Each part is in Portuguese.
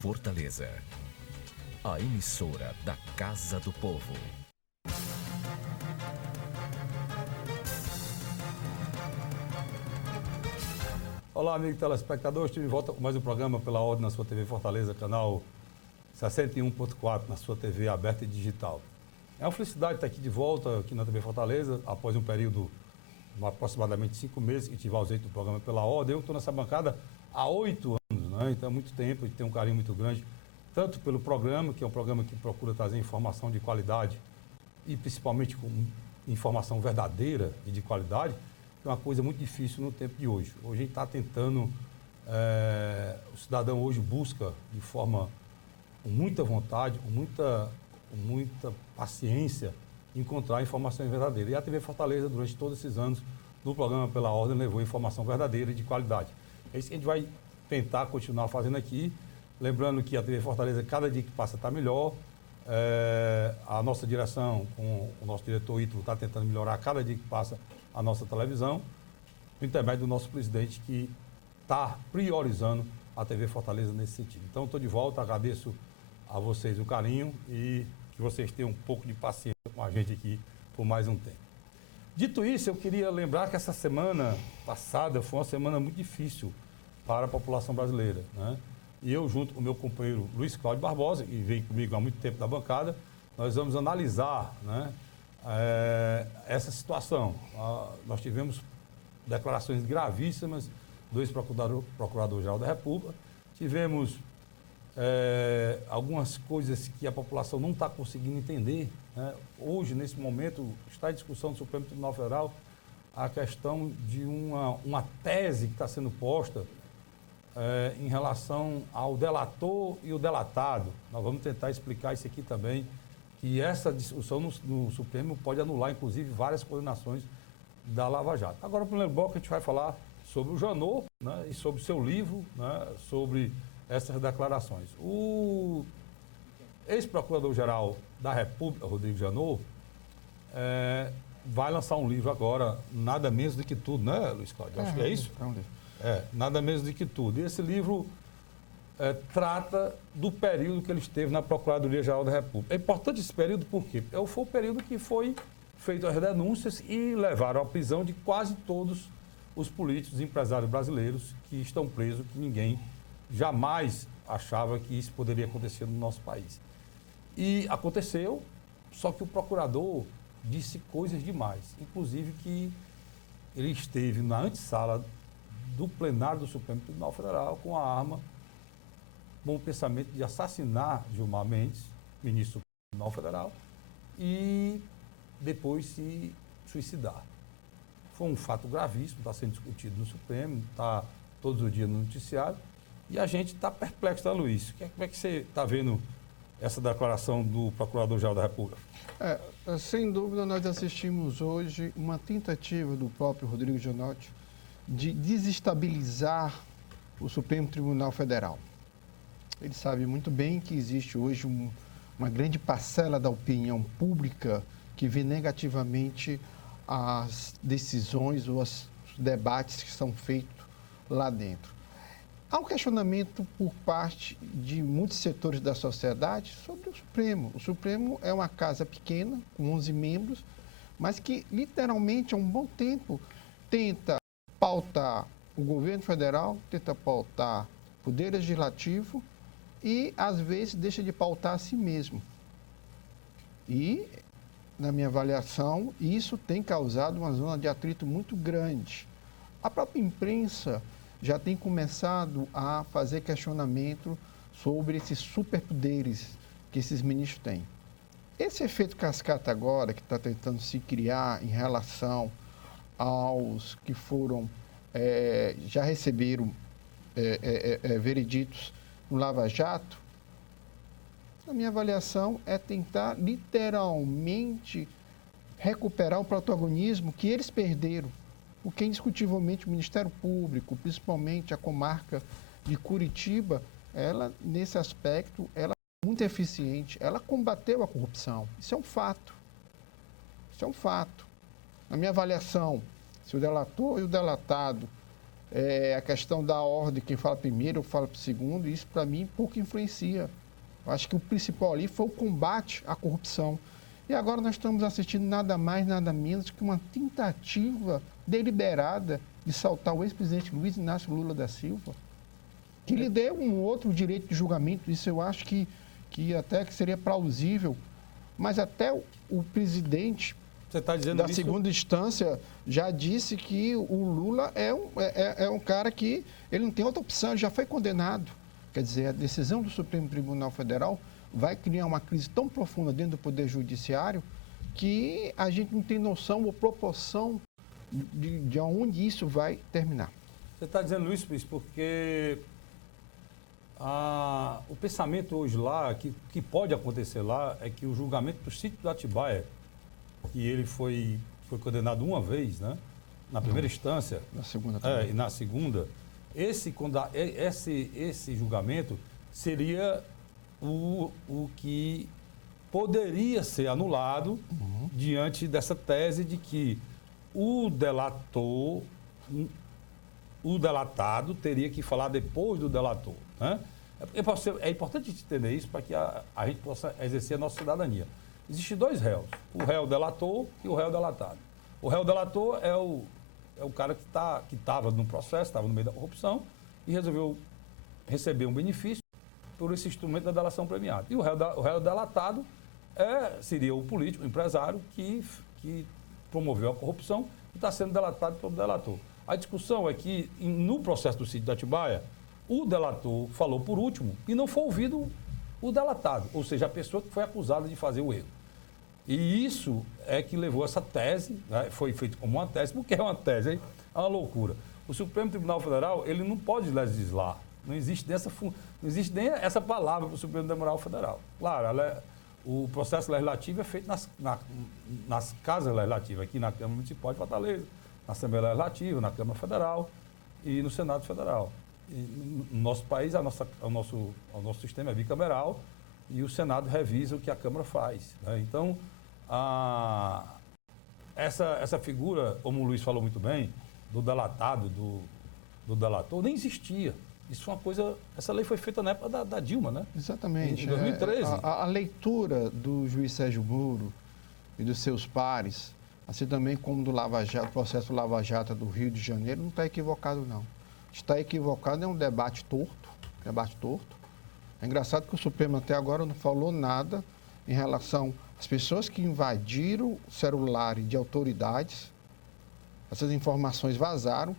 Fortaleza, a emissora da Casa do Povo. Olá, amigo telespectador, estive de volta com mais um programa pela ordem na sua TV Fortaleza, canal 61.4 na sua TV aberta e digital. É uma felicidade estar aqui de volta aqui na TV Fortaleza, após um período de aproximadamente 5 meses que estive ausente do programa pela ordem. Eu estou nessa bancada há 8 anos, né? Então é muito tempo, a gente tem um carinho muito grande, tanto pelo programa, que é um programa que procura trazer informação de qualidade e principalmente com informação verdadeira e de qualidade, que é uma coisa muito difícil no tempo de hoje. Hoje a gente está tentando, o cidadão hoje busca de forma com muita vontade, com muita paciência, encontrar informações verdadeiras. E a TV Fortaleza, durante todos esses anos, no programa Pela Ordem, levou informação verdadeira e de qualidade. É isso que a gente vai tentar continuar fazendo aqui. Lembrando que a TV Fortaleza, cada dia que passa, está melhor. A nossa direção, com o nosso diretor Ítalo, está tentando melhorar cada dia que passa a nossa televisão, no intermédio do nosso presidente, que está priorizando a TV Fortaleza nesse sentido. Então, estou de volta, agradeço a vocês o carinho e que vocês tenham um pouco de paciência com a gente aqui por mais um tempo. Dito isso, eu queria lembrar que essa semana passada foi uma semana muito difícil para a população brasileira, né? E eu, junto com o meu companheiro Luiz Cláudio Barbosa, que vem comigo há muito tempo da bancada, nós vamos analisar, né, essa situação. Nós tivemos declarações gravíssimas do ex-procurador-geral da República, tivemos algumas coisas que a população não está conseguindo entender, né? Hoje, nesse momento, está em discussão do Supremo Tribunal Federal a questão de uma tese que está sendo posta em relação ao delator e o delatado. Nós vamos tentar explicar isso aqui também, que essa discussão no Supremo pode anular, inclusive, várias condenações da Lava Jato. Agora, no primeiro bloco, a gente vai falar sobre o Janot, né, e sobre o seu livro, né, sobre essas declarações. O ex-procurador-geral da República, Rodrigo Janot, vai lançar um livro agora, Nada Menos do que Tudo, né, Luiz Cláudio? Acho que é isso? É um livro. Nada Menos do que Tudo. E esse livro trata do período que ele esteve na Procuradoria-Geral da República. É importante esse período por quê? Porque foi o período que foi feito as denúncias e levaram à prisão de quase todos os políticos e empresários brasileiros que estão presos, que ninguém jamais achava que isso poderia acontecer no nosso país. E aconteceu, só que o procurador disse coisas demais, inclusive que ele esteve na antessala do plenário do Supremo Tribunal Federal com a arma, com o pensamento de assassinar Gilmar Mendes, ministro do Tribunal Federal, e depois se suicidar. Foi um fato gravíssimo, está sendo discutido no Supremo, está todos os dias no noticiário, e a gente está perplexo, tá, Luiz? Como é que você está vendo essa declaração do Procurador-Geral da República? Sem dúvida, nós assistimos hoje uma tentativa do próprio Rodrigo Janot de desestabilizar o Supremo Tribunal Federal. Ele sabe muito bem que existe hoje uma grande parcela da opinião pública que vê negativamente as decisões ou os debates que são feitos lá dentro. Há um questionamento por parte de muitos setores da sociedade sobre o Supremo. O Supremo é uma casa pequena, com 11 membros, mas que literalmente há um bom tempo tenta pautar o governo federal, tenta pautar o poder legislativo e, às vezes, deixa de pautar a si mesmo. E, na minha avaliação, isso tem causado uma zona de atrito muito grande. A própria imprensa já tem começado a fazer questionamento sobre esses superpoderes que esses ministros têm. Esse efeito cascata agora, que está tentando se criar em relação aos que foram, já receberam vereditos no Lava Jato, a minha avaliação é tentar literalmente recuperar o protagonismo que eles perderam. Porque, indiscutivelmente, o Ministério Público, principalmente a comarca de Curitiba, ela, nesse aspecto, ela é muito eficiente. Ela combateu a corrupção. Isso é um fato. Isso é um fato. Na minha avaliação, se o delator e o delatado a questão da ordem, quem fala primeiro, fala segundo, isso para mim pouco influencia. Eu acho que o principal ali foi o combate à corrupção. E agora nós estamos assistindo nada mais, nada menos que uma tentativa deliberada de saltar o ex-presidente Luiz Inácio Lula da Silva, que lhe deu um outro direito de julgamento. Isso eu acho que até que seria plausível. Mas até o presidente Você está dizendo da isso? segunda instância já disse que o Lula é um cara que ele não tem outra opção, ele já foi condenado. Quer dizer, a decisão do Supremo Tribunal Federal vai criar uma crise tão profunda dentro do Poder Judiciário que a gente não tem noção ou proporção de onde isso vai terminar. Você está dizendo isso, Luiz, porque o pensamento hoje lá, que pode acontecer lá, é que o julgamento do sítio do Atibaia, que ele foi condenado uma vez, né? Na primeira instância. Na segunda também. E na segunda. Esse julgamento seria o que poderia ser anulado diante dessa tese de que o delatado teria que falar depois do delator, né? É importante entender isso para que a gente possa exercer a nossa cidadania. Existem dois réus, o réu delator e o réu delatado. O réu delator é o cara que estava no processo, estava no meio da corrupção e resolveu receber um benefício por esse instrumento da delação premiada. E o réu delatado seria o político, o empresário que promoveu a corrupção e está sendo delatado pelo delator. A discussão é que, no processo do sítio de Atibaia, o delator falou por último e não foi ouvido o delatado, ou seja, a pessoa que foi acusada de fazer o erro. E isso é que levou essa tese, né? Foi feito como uma tese, porque é uma tese, hein? É uma loucura. O Supremo Tribunal Federal, ele não pode legislar, não existe nem essa palavra para o Supremo Tribunal Federal. Claro, o processo legislativo é feito nas casas legislativas, aqui na Câmara Municipal de Fortaleza, na Assembleia Legislativa, na Câmara Federal e no Senado Federal. E no nosso país, o nosso sistema é bicameral e o Senado revisa o que a Câmara faz, né? Então, essa figura, como o Luiz falou muito bem, do delatado, do delator, nem existia. Isso foi uma coisa... Essa lei foi feita na época da Dilma, né? Exatamente. Em 2013. A leitura do juiz Sérgio Moro e dos seus pares, assim também como do Lava Jato, processo Lava Jato do Rio de Janeiro, não está equivocado, não. Está equivocado é um debate torto. É engraçado que o Supremo até agora não falou nada em relação às pessoas que invadiram celulares de autoridades. Essas informações vazaram.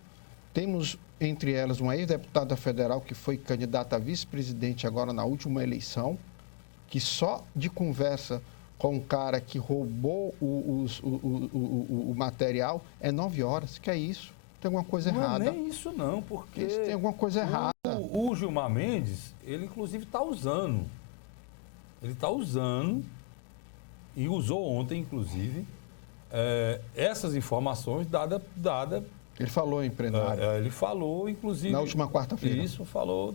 Temos, entre elas, uma ex-deputada federal que foi candidata a vice-presidente agora na última eleição, que só de conversa com um cara que roubou o material é 9 horas. Que é isso? Tem alguma coisa errada. Não é nem isso não, porque... Tem alguma coisa errada. O Gilmar Mendes, ele inclusive está usando. Ele está usando, e usou ontem, inclusive, essas informações dadas... Ele falou em plenário. Ele falou, inclusive... Na última quarta-feira. Isso, falou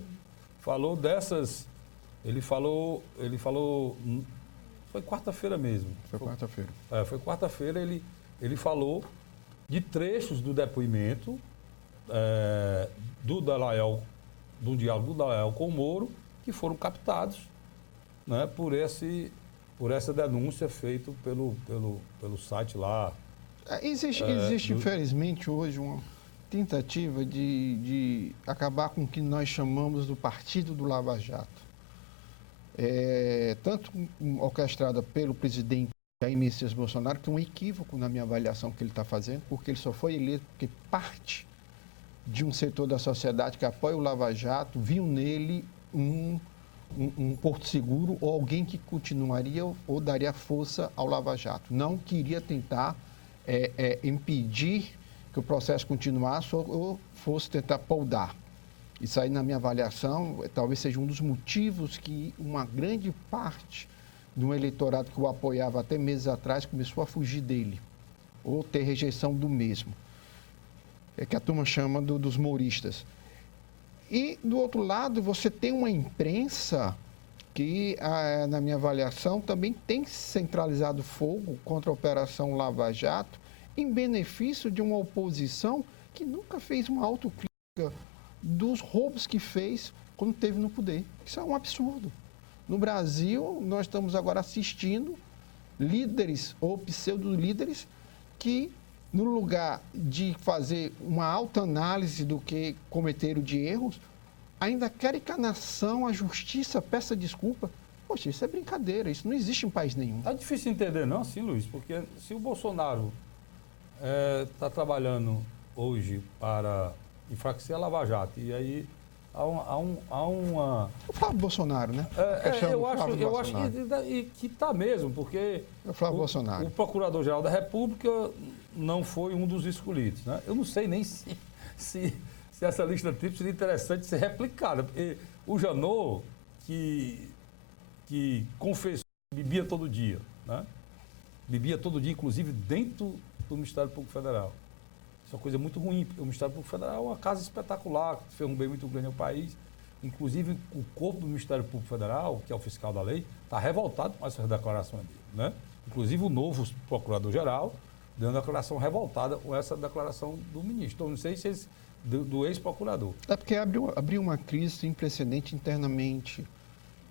dessas... Ele falou... Foi quarta-feira mesmo. Foi quarta-feira. Foi quarta-feira, ele falou de trechos do depoimento do diálogo do Dallagnol com o Moro, que foram captados, né, por essa denúncia feita pelo site lá. Existe infelizmente, hoje uma tentativa de acabar com o que nós chamamos do Partido do Lava Jato. Tanto orquestrada pelo presidente Jair Messias Bolsonaro, que é um equívoco na minha avaliação que ele está fazendo, porque ele só foi eleito porque parte de um setor da sociedade que apoia o Lava Jato viu nele um porto seguro ou alguém que continuaria ou daria força ao Lava Jato. Não queria tentar impedir que o processo continuasse ou fosse tentar poldar. Isso aí, na minha avaliação, talvez seja um dos motivos que uma grande parte de um eleitorado que o apoiava até meses atrás começou a fugir dele, ou ter rejeição do mesmo. É que a turma chama dos moristas. E, do outro lado, você tem uma imprensa que, na minha avaliação, também tem centralizado fogo contra a Operação Lava Jato em benefício de uma oposição que nunca fez uma autocrítica dos roubos que fez quando esteve no poder. Isso é um absurdo. No Brasil, nós estamos agora assistindo líderes ou pseudo-líderes que, no lugar de fazer uma autoanálise do que cometeram de erros, ainda querem que a nação, a justiça, peça desculpa. Poxa, isso é brincadeira, isso não existe em país nenhum. Tá difícil entender, não, assim, Luiz, porque se o Bolsonaro está trabalhando hoje para enfraquecer a Lava Jato, e aí há uma... O Flávio Bolsonaro, né? eu acho que está mesmo, porque o Flávio Bolsonaro. O Procurador-Geral da República não foi um dos escolhidos, né? Eu não sei nem se essa lista tipo seria interessante ser replicada, porque o Janot, que confessou que bebia todo dia, né? Bebia todo dia, inclusive dentro do Ministério Público Federal. Isso é uma coisa muito ruim, porque o Ministério Público Federal é uma casa espetacular, que fez um bem muito grande ao país. Inclusive, o corpo do Ministério Público Federal, que é o fiscal da lei, está revoltado com essas declarações dele, né? Inclusive, o novo Procurador-Geral deu uma declaração revoltada com essa declaração do ministro. Então, não sei se do ex-procurador. É porque abriu uma crise sem precedente internamente.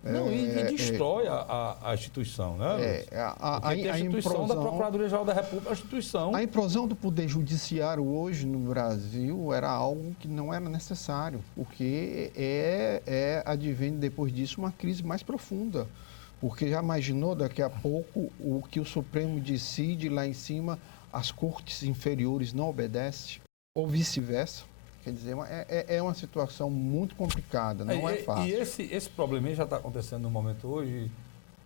Não, e destrói a instituição, né? A instituição da Procuradoria-Geral da República, a instituição... A implosão do Poder Judiciário hoje no Brasil era algo que não era necessário, porque advém depois disso uma crise mais profunda. Porque já imaginou daqui a pouco o que o Supremo decide lá em cima, as cortes inferiores não obedecem, ou vice-versa? Quer dizer, é uma situação muito complicada, não é fácil. E esse problema já está acontecendo no momento hoje.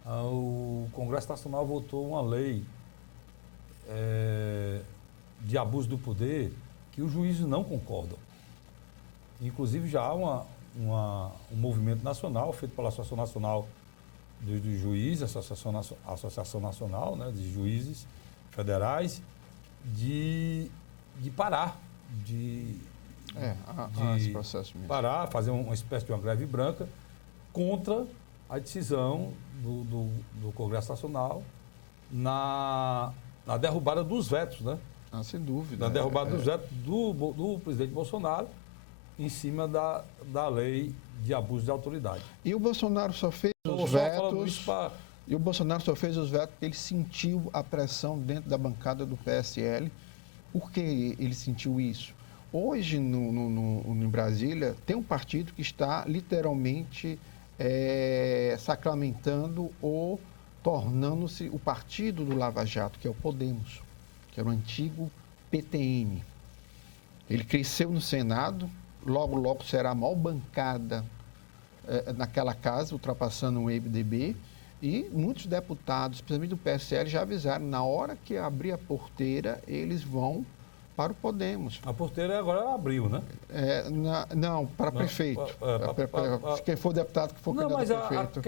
O Congresso Nacional votou uma lei de abuso do poder que os juízes não concordam. Inclusive, já há um movimento nacional feito pela Associação Nacional dos Juízes, Associação Nacional, né, de Juízes Federais, de parar, esse processo mesmo. Parar, fazer uma espécie de uma greve branca contra a decisão do Congresso Nacional na derrubada dos vetos, né? Sem dúvida. Na derrubada dos vetos do presidente Bolsonaro em cima da lei de abuso de autoridade. E o Bolsonaro só fez os vetos... E o Bolsonaro só fez os vetos porque ele sentiu a pressão dentro da bancada do PSL. Por que ele sentiu isso? Hoje, em Brasília, tem um partido que está literalmente sacramentando ou tornando-se o partido do Lava Jato, que é o Podemos, que era o antigo PTN. Ele cresceu no Senado, logo será a maior bancada naquela casa, ultrapassando o MDB, e muitos deputados, principalmente do PSL, já avisaram, na hora que abrir a porteira, eles vão para o Podemos. A porteira agora abriu, né? Não, para prefeito. Quem for deputado, que for candidato a prefeito.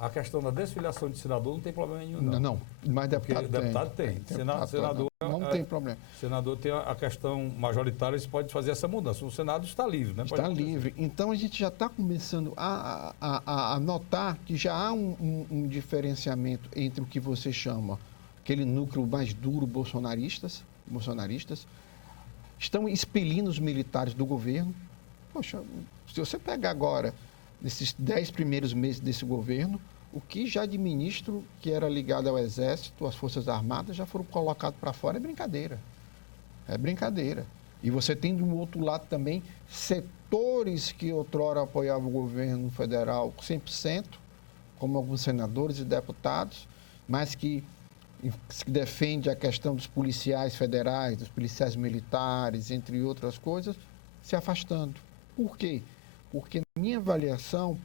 A questão da desfiliação de senador não tem problema nenhum, não. Não, mas deputado tem. Senador não tem problema. Senador tem a questão majoritária, eles podem fazer essa mudança. O Senado está livre, né? Está livre. Então, a gente já está começando a notar que já há um diferenciamento entre o que você chama aquele núcleo mais duro bolsonaristas, estão expelindo os militares do governo. Poxa, se você pegar agora, nesses 10 primeiros meses desse governo, o que já de ministro que era ligado ao Exército, às Forças Armadas, já foram colocados para fora, é brincadeira. É brincadeira. E você tem do outro lado também setores que outrora apoiavam o governo federal 100%, como alguns senadores e deputados, mas que defende a questão dos policiais federais, dos policiais militares, entre outras coisas, se afastando. Por quê? Porque, na minha avaliação,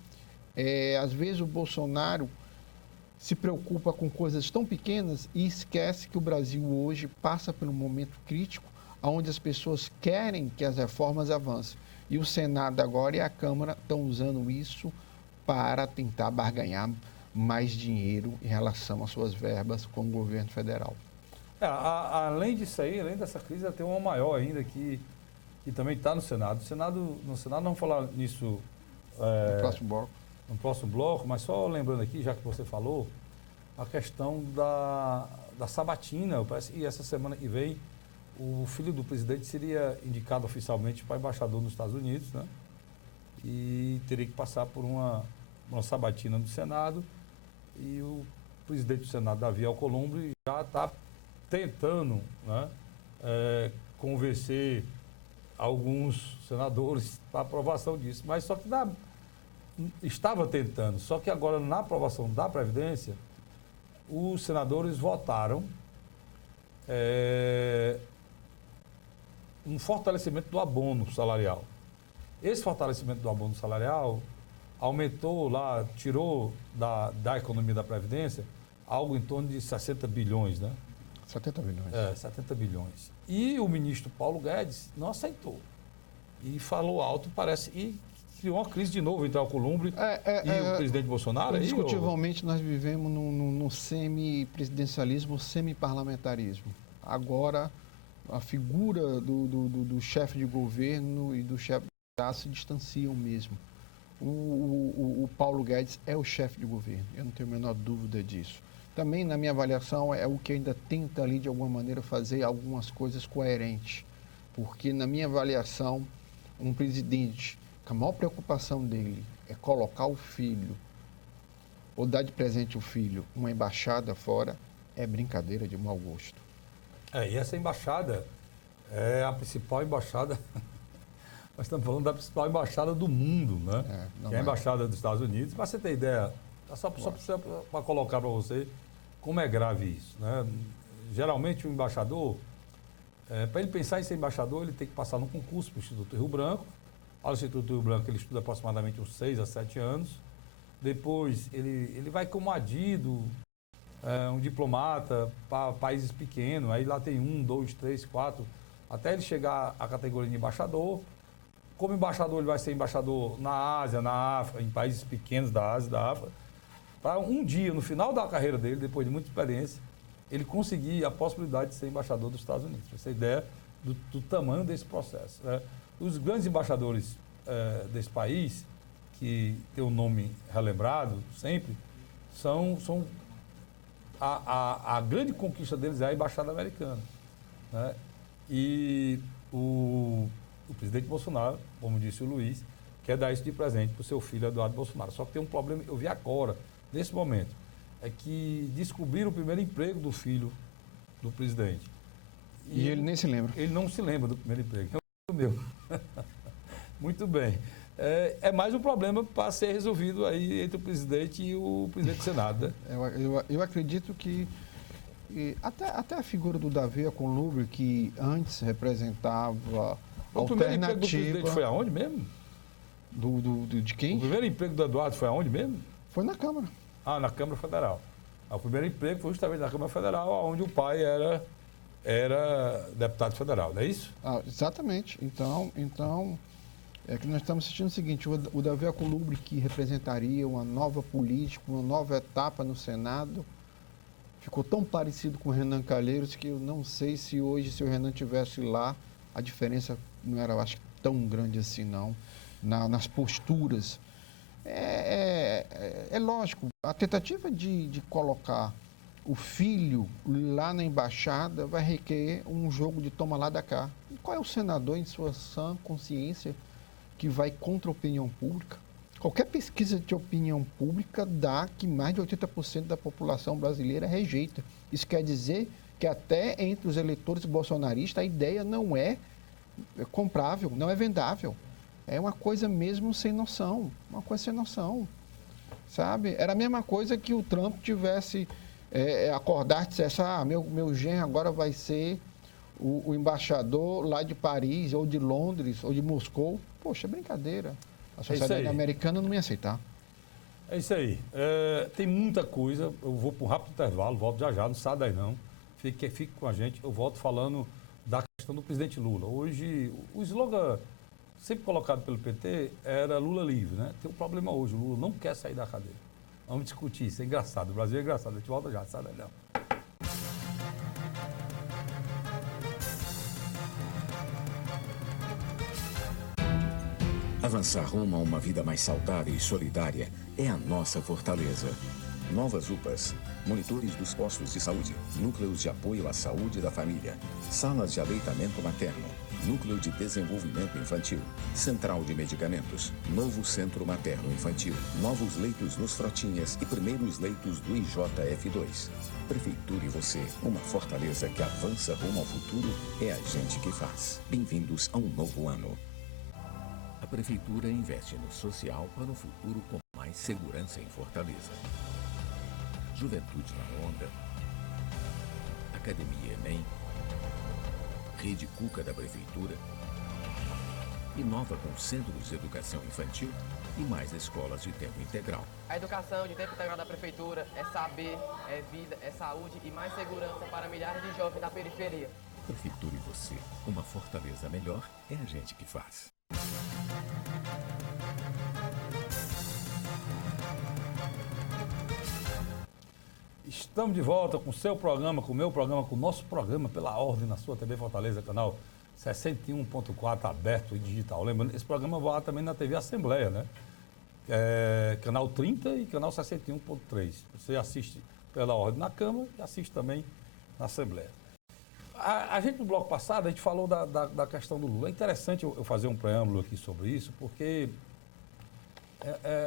às vezes o Bolsonaro se preocupa com coisas tão pequenas e esquece que o Brasil hoje passa por um momento crítico onde as pessoas querem que as reformas avancem. E o Senado agora e a Câmara estão usando isso para tentar barganhar mais dinheiro em relação às suas verbas com o governo federal. Além disso aí, além dessa crise, tem uma maior ainda que também está no Senado. No Senado não vamos falar nisso no próximo bloco, mas só lembrando aqui, já que você falou, a questão da sabatina. E essa semana que vem o filho do presidente seria indicado oficialmente para embaixador nos Estados Unidos, né? E teria que passar por uma sabatina no Senado. E o presidente do Senado, Davi Alcolumbre, já está tentando, né, convencer alguns senadores para aprovação disso. Mas só que estava tentando. Só que agora, na aprovação da Previdência, os senadores votaram um fortalecimento do abono salarial. Esse fortalecimento do abono salarial aumentou lá, tirou da economia da Previdência algo em torno de 60 bilhões, né? 70 bilhões. 70 bilhões. E o ministro Paulo Guedes não aceitou. E falou alto, parece, e criou uma crise de novo entre Alcolumbre e o presidente Bolsonaro. Indiscutivelmente, nós vivemos num semi-presidencialismo, semi-parlamentarismo. Agora, a figura do chefe de governo e do chefe de Estado se distanciam mesmo. O Paulo Guedes é o chefe de governo, eu não tenho a menor dúvida disso. Também, na minha avaliação, é o que ainda tenta ali, de alguma maneira, fazer algumas coisas coerentes. Porque, na minha avaliação, um presidente, que a maior preocupação dele é colocar o filho, ou dar de presente o filho, uma embaixada fora, é brincadeira de mau gosto. E essa embaixada é a principal embaixada... Nós estamos falando da principal embaixada do mundo, né? Que é a embaixada dos Estados Unidos. Para você ter ideia, só para colocar para você como é grave isso, né? Geralmente o embaixador, para ele pensar em ser embaixador, ele tem que passar num concurso para o Instituto Rio Branco. Ao Instituto Rio Branco ele estuda aproximadamente uns 6 a 7 anos. Depois ele vai como adido, um diplomata para países pequenos. Aí lá tem 1, 2, 3, 4, até ele chegar à categoria de embaixador. Como embaixador, ele vai ser embaixador na Ásia, na África, em países pequenos da Ásia e da África, para um dia, no final da carreira dele, depois de muita experiência, ele conseguir a possibilidade de ser embaixador dos Estados Unidos. Para você ter ideia do tamanho desse processo. Os grandes embaixadores desse país, que tem um nome relembrado sempre, são a grande conquista deles é a embaixada americana, né? E o presidente Bolsonaro, como disse o Luiz, quer dar isso de presente para o seu filho Eduardo Bolsonaro. Só que tem um problema, eu vi agora, nesse momento, é que descobriram o primeiro emprego do filho do presidente. E ele nem se lembra. Ele não se lembra do primeiro emprego. É o meu. Muito bem. É mais um problema para ser resolvido aí entre o presidente e o presidente do Senado, né? Eu acredito que até a figura do Davi Alcolumbre, que antes representava o primeiro emprego do presidente foi aonde mesmo? De quem? O primeiro emprego do Eduardo foi aonde mesmo? Foi na Câmara. Na Câmara Federal. O primeiro emprego foi justamente na Câmara Federal, onde o pai era deputado federal, não é isso? Exatamente. Então, é que nós estamos assistindo o seguinte, o Davi Alcolumbre, que representaria uma nova política, uma nova etapa no Senado, ficou tão parecido com o Renan Calheiros que eu não sei se hoje, se o Renan estivesse lá, a diferença não era, acho, tão grande assim, não, nas posturas. É lógico, a tentativa de colocar o filho lá na embaixada vai requerer um jogo de toma lá da cá. E qual é o senador, em sua sã consciência, que vai contra a opinião pública? Qualquer pesquisa de opinião pública dá que mais de 80% da população brasileira rejeita. Isso quer dizer que até entre os eleitores bolsonaristas a ideia não é comprável, não é vendável. É uma coisa mesmo sem noção, sabe? Era a mesma coisa que o Trump tivesse acordar e dissesse, meu genro agora vai ser o embaixador lá de Paris, ou de Londres, ou de Moscou. Poxa, é brincadeira. A sociedade americana não ia aceitar. É isso aí. Tem muita coisa. Eu vou para um rápido intervalo, volto já, não sai daí não. Fique com a gente. Eu volto falando da questão do presidente Lula. Hoje, o slogan sempre colocado pelo PT era Lula livre, né? Tem um problema hoje. O Lula não quer sair da cadeia. Vamos discutir isso. É engraçado. O Brasil é engraçado. A gente volta já, não sai daí não. Avançar rumo a uma vida mais saudável e solidária é a nossa fortaleza. novas UPAs, monitores dos postos de saúde, núcleos de apoio à saúde da família, salas de aleitamento materno, núcleo de desenvolvimento infantil, central de medicamentos, novo centro materno-infantil, novos leitos nos Frotinhas e primeiros leitos do IJF2. Prefeitura e você, uma fortaleza que avança rumo ao futuro, é a gente que faz. Bem-vindos a um novo ano. A Prefeitura investe no social para um futuro com mais segurança em Fortaleza. Juventude na Onda, Academia Enem, Rede Cuca da Prefeitura, inova com centros de educação infantil e mais escolas de tempo integral. A educação de tempo integral da Prefeitura é saber, é vida, é saúde e mais segurança para milhares de jovens da periferia. Prefeitura e você, uma Fortaleza melhor, é a gente que faz. Estamos de volta com o seu programa, com o meu programa, com o nosso programa Pela Ordem na sua TV Fortaleza, canal 61.4 aberto e digital. Lembrando, esse programa vai também na TV Assembleia, né? Canal 30 e canal 61.3. Você assiste Pela Ordem na Câmara e assiste também na Assembleia. A gente, no bloco passado, a gente falou da questão do Lula. É interessante eu fazer um preâmbulo aqui sobre isso, porque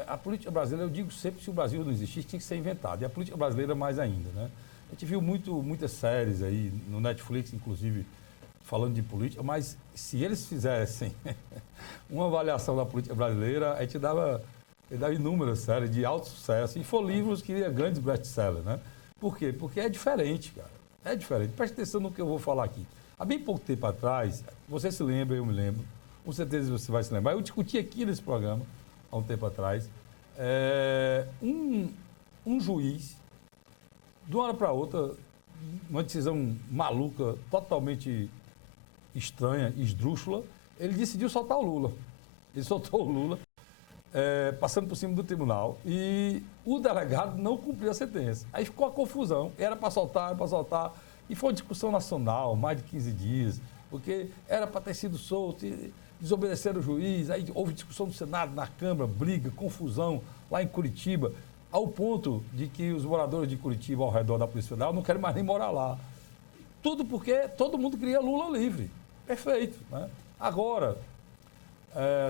a política brasileira, eu digo sempre, se o Brasil não existisse, tinha que ser inventado. E a política brasileira mais ainda, né? A gente viu muitas séries aí, no Netflix, inclusive, falando de política, mas se eles fizessem uma avaliação da política brasileira, a gente dava inúmeras séries de alto sucesso. E foram livros que é grandes best-sellers, né? Por quê? Porque é diferente, cara. É diferente. Preste atenção no que eu vou falar aqui. Há bem pouco tempo atrás, você se lembra, eu me lembro, com certeza você vai se lembrar. Eu discuti aqui nesse programa, há um tempo atrás, um juiz, de uma hora para outra, uma decisão maluca, totalmente estranha, esdrúxula, ele decidiu soltar o Lula. Ele soltou o Lula, passando por cima do tribunal, e o delegado não cumpriu a sentença. Aí ficou a confusão, era para soltar, e foi uma discussão nacional, mais de 15 dias, porque era para ter sido solto, e desobedeceram o juiz, aí houve discussão no Senado, na Câmara, briga, confusão, lá em Curitiba, ao ponto de que os moradores de Curitiba, ao redor da Polícia Federal, não querem mais nem morar lá. Tudo porque todo mundo queria Lula livre. Perfeito, né? Agora,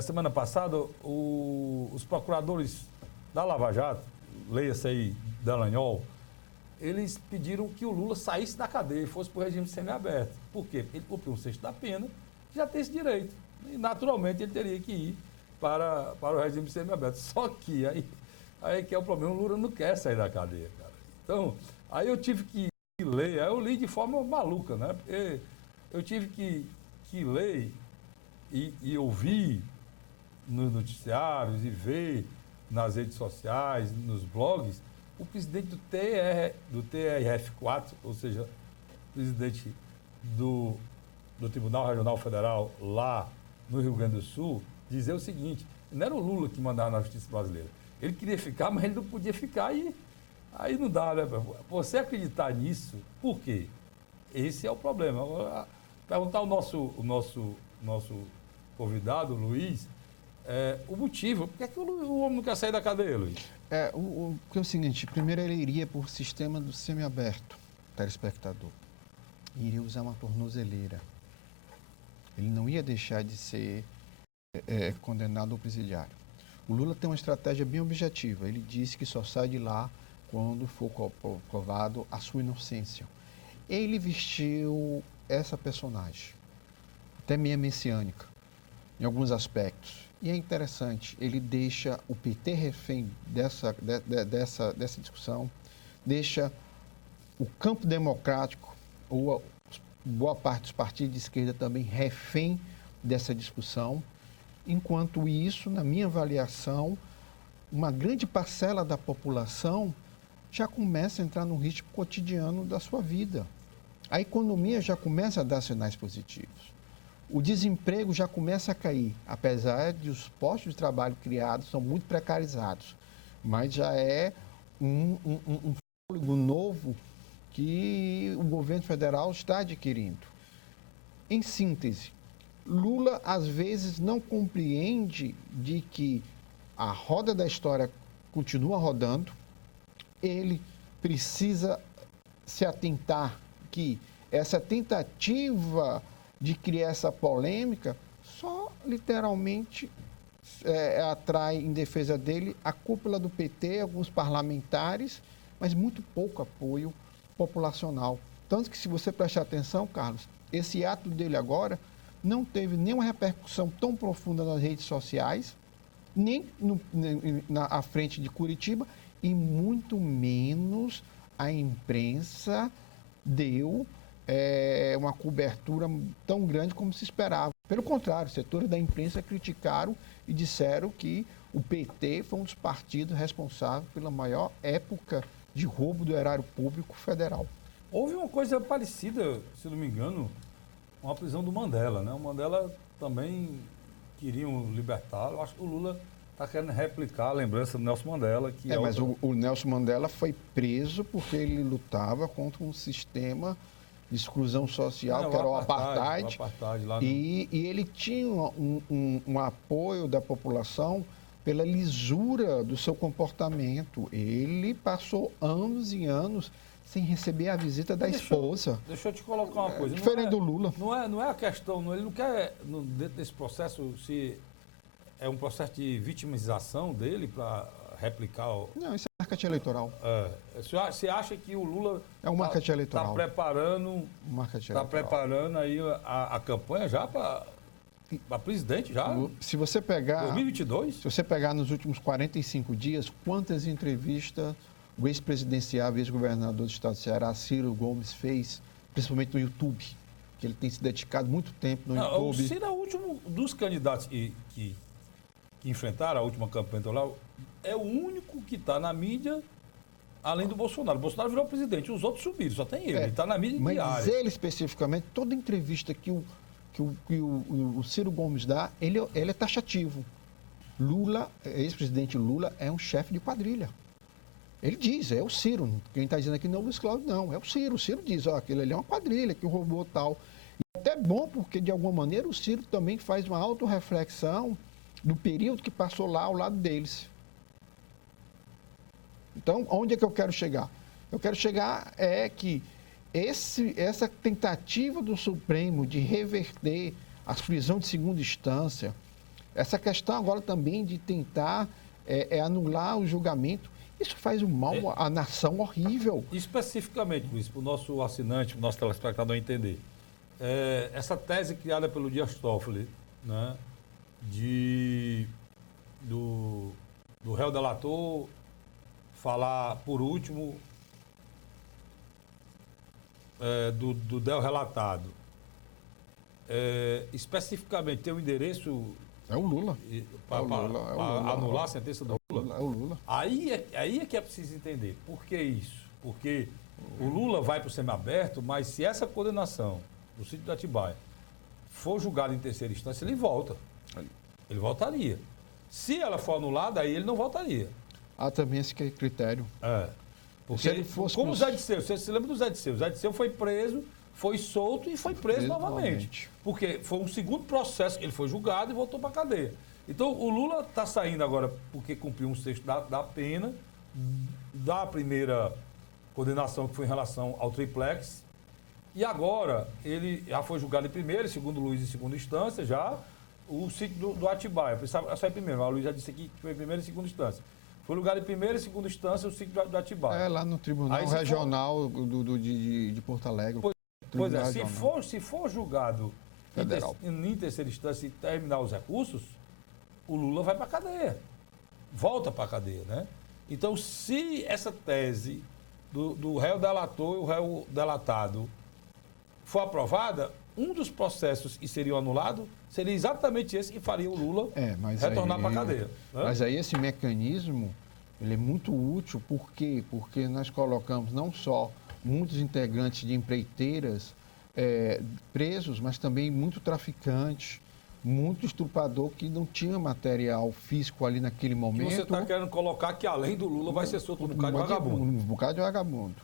semana passada, os procuradores da Lava Jato, leia-se aí, Dallagnol, eles pediram que o Lula saísse da cadeia e fosse para o regime semiaberto. Por quê? Ele cumpriu um sexto da pena, já tem esse direito. E, naturalmente, ele teria que ir para o regime semiaberto. Só que aí que é o problema, o Lula não quer sair da cadeia, cara. Então, aí eu tive que ler, aí eu li de forma maluca, né? Porque eu tive que ler e ouvir nos noticiários e ver nas redes sociais, nos blogs, o presidente do TRF4, ou seja, o presidente do Tribunal Regional Federal lá no Rio Grande do Sul, dizer o seguinte: não era o Lula que mandava na justiça brasileira. Ele queria ficar, mas ele não podia ficar, e aí não dá, né? Você acreditar nisso, por quê? Esse é o problema. Agora, perguntar ao nosso convidado, Luiz, o motivo. Por que, que o homem não quer sair da cadeia, Luiz? Porque é o seguinte, primeiro ele iria por sistema do semiaberto, telespectador. Iria usar uma tornozeleira. Ele não ia deixar de ser condenado ao presidiário. O Lula tem uma estratégia bem objetiva. Ele disse que só sai de lá quando for provado a sua inocência. Ele vestiu essa personagem, até meio messiânica, em alguns aspectos. E é interessante, ele deixa o PT refém dessa discussão, deixa o campo democrático, ou boa parte dos partidos de esquerda também refém dessa discussão. Enquanto isso, na minha avaliação, uma grande parcela da população já começa a entrar no ritmo cotidiano da sua vida. A economia já começa a dar sinais positivos. O desemprego já começa a cair, apesar de os postos de trabalho criados são muito precarizados, mas já é um fôlego novo que o governo federal está adquirindo. Em síntese, Lula às vezes não compreende de que a roda da história continua rodando, ele precisa se atentar que essa tentativa de criar essa polêmica só literalmente atrai em defesa dele a cúpula do PT, alguns parlamentares, mas muito pouco apoio populacional. Tanto que, se você prestar atenção, Carlos, esse ato dele agora não teve nenhuma repercussão tão profunda nas redes sociais, nem à frente de Curitiba, e muito menos a imprensa deu uma cobertura tão grande como se esperava. Pelo contrário, setores da imprensa criticaram e disseram que o PT foi um dos partidos responsáveis pela maior época de roubo do erário público federal. Houve uma coisa parecida, se não me engano, com a prisão do Mandela, né? O Mandela também queriam libertá-lo. Acho que o Lula está querendo replicar a lembrança do Nelson Mandela. Mas o Nelson Mandela foi preso porque ele lutava contra um sistema de exclusão social, que era o apartheid. E ele tinha um apoio da população pela lisura do seu comportamento. Ele passou anos e anos sem receber a visita da esposa. Deixa eu te colocar uma coisa. Diferente do Lula. Não é a questão, ele não quer, dentro desse processo, se é um processo de vitimização dele para replicar... Não, isso é marketing eleitoral. Você acha que o Lula é um marketing eleitoral. Está preparando aí a campanha já para presidente já? Se você pegar... 2022? Se você pegar nos últimos 45 dias, quantas entrevistas o ex-presidenciável, ex-governador do estado do Ceará, Ciro Gomes, fez, principalmente no YouTube, que ele tem se dedicado muito tempo no YouTube. O Ciro é o último dos candidatos que enfrentaram a última campanha eleitoral, é o único que está na mídia, além do Bolsonaro. O Bolsonaro virou presidente, os outros subiram, só tem ele. Ele está na mídia diária. Mas ele, especificamente, toda entrevista que o Ciro Gomes dá, ele é taxativo. Lula, ex-presidente Lula, é um chefe de quadrilha. Ele diz, é o Ciro. Quem está dizendo aqui não é o Luiz Cláudio, não. É o Ciro. O Ciro diz, aquele ali é uma quadrilha que roubou tal. E até bom, porque, de alguma maneira, o Ciro também faz uma autorreflexão do período que passou lá ao lado deles. Então, onde é que eu quero chegar? Eu quero chegar que essa tentativa do Supremo de reverter as prisões de segunda instância, essa questão agora também de tentar anular o julgamento, isso faz um mal à nação horrível. Especificamente, Luiz, para o nosso assinante, para o nosso telespectador entender, essa tese criada pelo Dias Toffoli, né, do réu delator falar, por último, do réu relatado, especificamente tem um endereço... É o Lula. Para anular a sentença do Lula. É o Lula. Aí é que é preciso entender. Por que isso? Porque o Lula vai para o semiaberto, mas se essa condenação do sítio do Atibaia for julgada em terceira instância, ele volta. Ele voltaria. Se ela for anulada, aí ele não voltaria. Há também esse critério. Porque se ele fosse como o Zé Disseu, você se lembra do Zé Disseu? O Zé Disseu foi preso, foi solto e foi preso novamente. Porque foi um segundo processo, ele foi julgado e voltou para a cadeia. Então, o Lula está saindo agora porque cumpriu um sexto da pena, da primeira condenação que foi em relação ao triplex, e agora ele já foi julgado em primeira, segundo o Luiz em segunda instância, já o sítio do Atibaia. Pensava só em primeiro, mas o Luiz já disse aqui que foi em primeira e segunda instância. Foi julgado em primeira e segunda instância o sítio do Atibaia. Lá no Tribunal Regional de Porto Alegre. Pois é, se for julgado em terceira instância e terminar os recursos, o Lula vai para a cadeia. Volta para a cadeia, né? Então, se essa tese do réu delator e o réu delatado for aprovada, um dos processos que seriam anulados seria exatamente esse que faria o Lula retornar para a cadeia. Né? Mas aí esse mecanismo, ele é muito útil, por quê? Porque nós colocamos não só muitos integrantes de empreiteiras presos, mas também muito traficante, muito estuprador que não tinha material físico ali naquele momento. Que você está querendo colocar que além do Lula vai ser solto um bocado de vagabundo. Um bocado de vagabundo.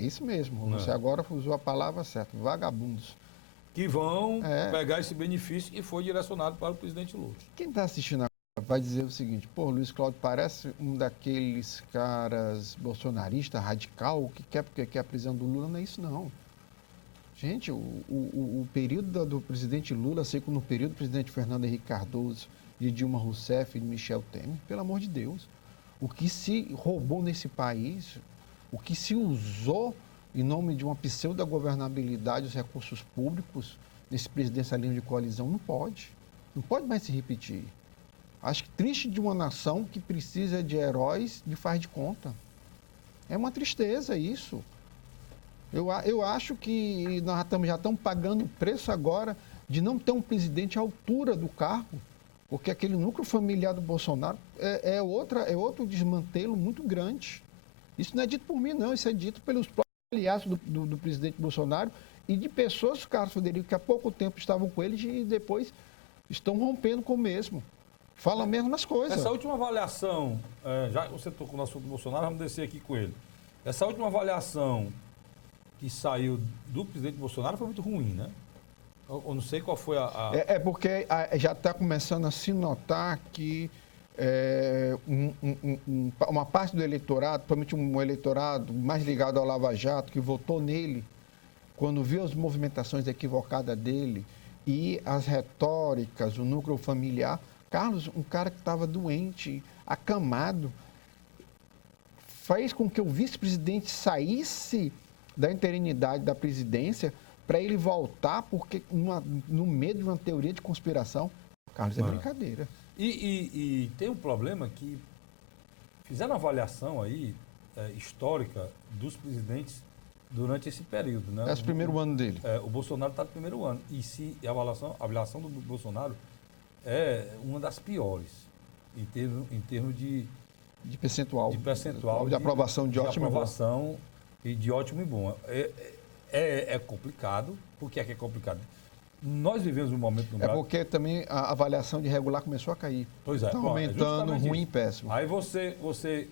Isso mesmo. Você agora usou a palavra certa, vagabundos. Que vão pegar esse benefício e foi direcionado para o presidente Lula. Quem está assistindo vai dizer o seguinte: pô, Luiz Cláudio parece um daqueles caras bolsonaristas, radical, que quer porque quer a prisão do Lula. Não é isso, não. Gente, o período do presidente Lula, assim como no período do presidente Fernando Henrique Cardoso, de Dilma Rousseff e de Michel Temer, pelo amor de Deus, o que se roubou nesse país, o que se usou em nome de uma pseudo-governabilidade dos recursos públicos, nesse presidencialismo de coalizão, não pode mais se repetir. Acho que triste de uma nação que precisa de heróis de faz de conta. É uma tristeza isso. Eu acho que nós já estamos pagando o preço agora de não ter um presidente à altura do cargo, porque aquele núcleo familiar do Bolsonaro é outro desmantelo muito grande. Isso não é dito por mim, não. Isso é dito pelos próprios aliados do presidente Bolsonaro e de pessoas, Carlos Frederico, que há pouco tempo estavam com eles e depois estão rompendo com o mesmo. Fala as mesmas coisas. Essa última avaliação, já que você tocou no assunto do Bolsonaro, vamos descer aqui com ele. Essa última avaliação que saiu do presidente Bolsonaro foi muito ruim, né? Eu não sei qual foi a... Porque já está começando a se notar que uma parte do eleitorado, principalmente um eleitorado mais ligado ao Lava Jato, que votou nele, quando viu as movimentações equivocadas dele e as retóricas, o núcleo familiar, Carlos, um cara que estava doente, acamado, fez com que o vice-presidente saísse da interinidade da presidência para ele voltar, porque no meio de uma teoria de conspiração, Carlos, é brincadeira. E tem um problema que fizeram uma avaliação aí histórica dos presidentes durante esse período, né? Esse primeiro ano dele. O Bolsonaro está no primeiro ano. E se a avaliação do Bolsonaro é uma das piores em termos de percentual. De percentual. De aprovação de ótimo e bom. De aprovação e de ótimo e bom. É complicado. Por que é complicado? Nós vivemos um momento no Brasil... porque também a avaliação de regular começou a cair. Pois é. Está aumentando ruim e péssimo. Aí você